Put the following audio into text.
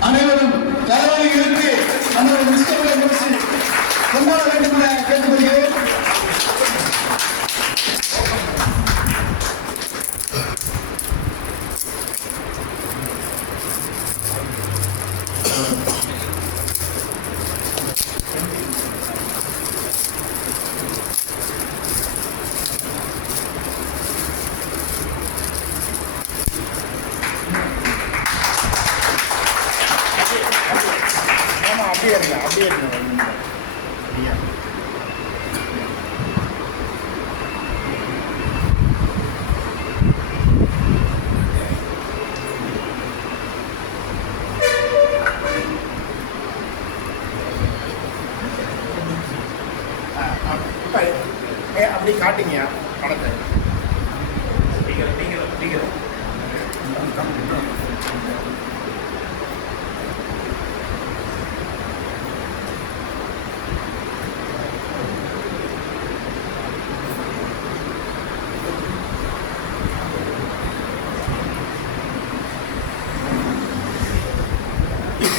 அனைவரும் தலைவலிகளுக்கு நம்முடைய மிஸ்டர்களை முடிச்சு கொண்டாட வேண்டும் என கேட்டுக்கொள்கிறேன் Thank you. அப்படியே இருங்க அப்படியே இருங்க ஐயா ஆ, ஆ, இப்ப, ஏ, அப்படி காட்டுங்க படத்தை.